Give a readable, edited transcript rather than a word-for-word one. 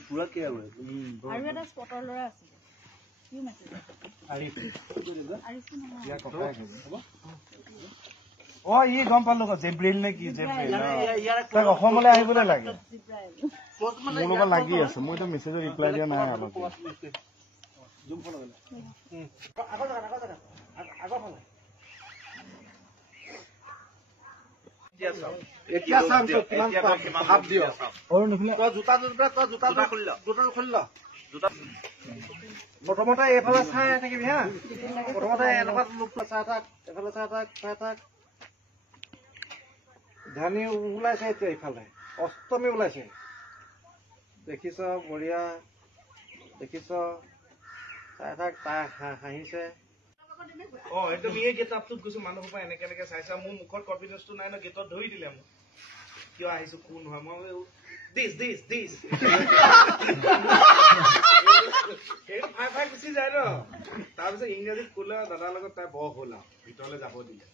পুৰা কি আৰু আৰু এটা স্পটৰ ল'ৰা আছে কি মেছেজ আৰিফ আৰিফ নহয় ইয়া কথা হ'ব ও ই গম পালো জেব্ৰিল নে কি জেব্ৰিল তাক অসমলৈ আহিবলৈ লাগে মোৰ লগত লাগি আছে মই তো মেছেজৰ ৰিপ্লাই দিয়া নাই অলপ জুম ফলো এতিয়া চাম তো কিমান ভাব দিও আৰু নিফলে তো জুতা খুলি ল প্ৰথমতে এফালে চাই থাকিবি হা প্ৰথমতে এনেকুৱা লোক চাই থাক এফালে চাই থাক ধানি ওলাইছে এতিয়া ইফালে অষ্টমী ওলাইছে দেখিছ বঢ়িয়া দেখিছ চাই থাক তাই হাঁহিছে এইটো মিয়ে গেটআপটোত গৈছো মানুহ পৰা এনেকে চাইছা মোৰ মুখৰ কনফিডেন্সটো নাই ন গেটত ধৰি দিলে মোক কিয় আহিছো কোন হয় মই দিছ সেইটো ফাই গুচি যায় ন তাৰপিছত ইংৰাজীত ক'লে দাদাৰ লগত তাই বৰ হ'ল আৰু ভিতৰলৈ যাব দিলে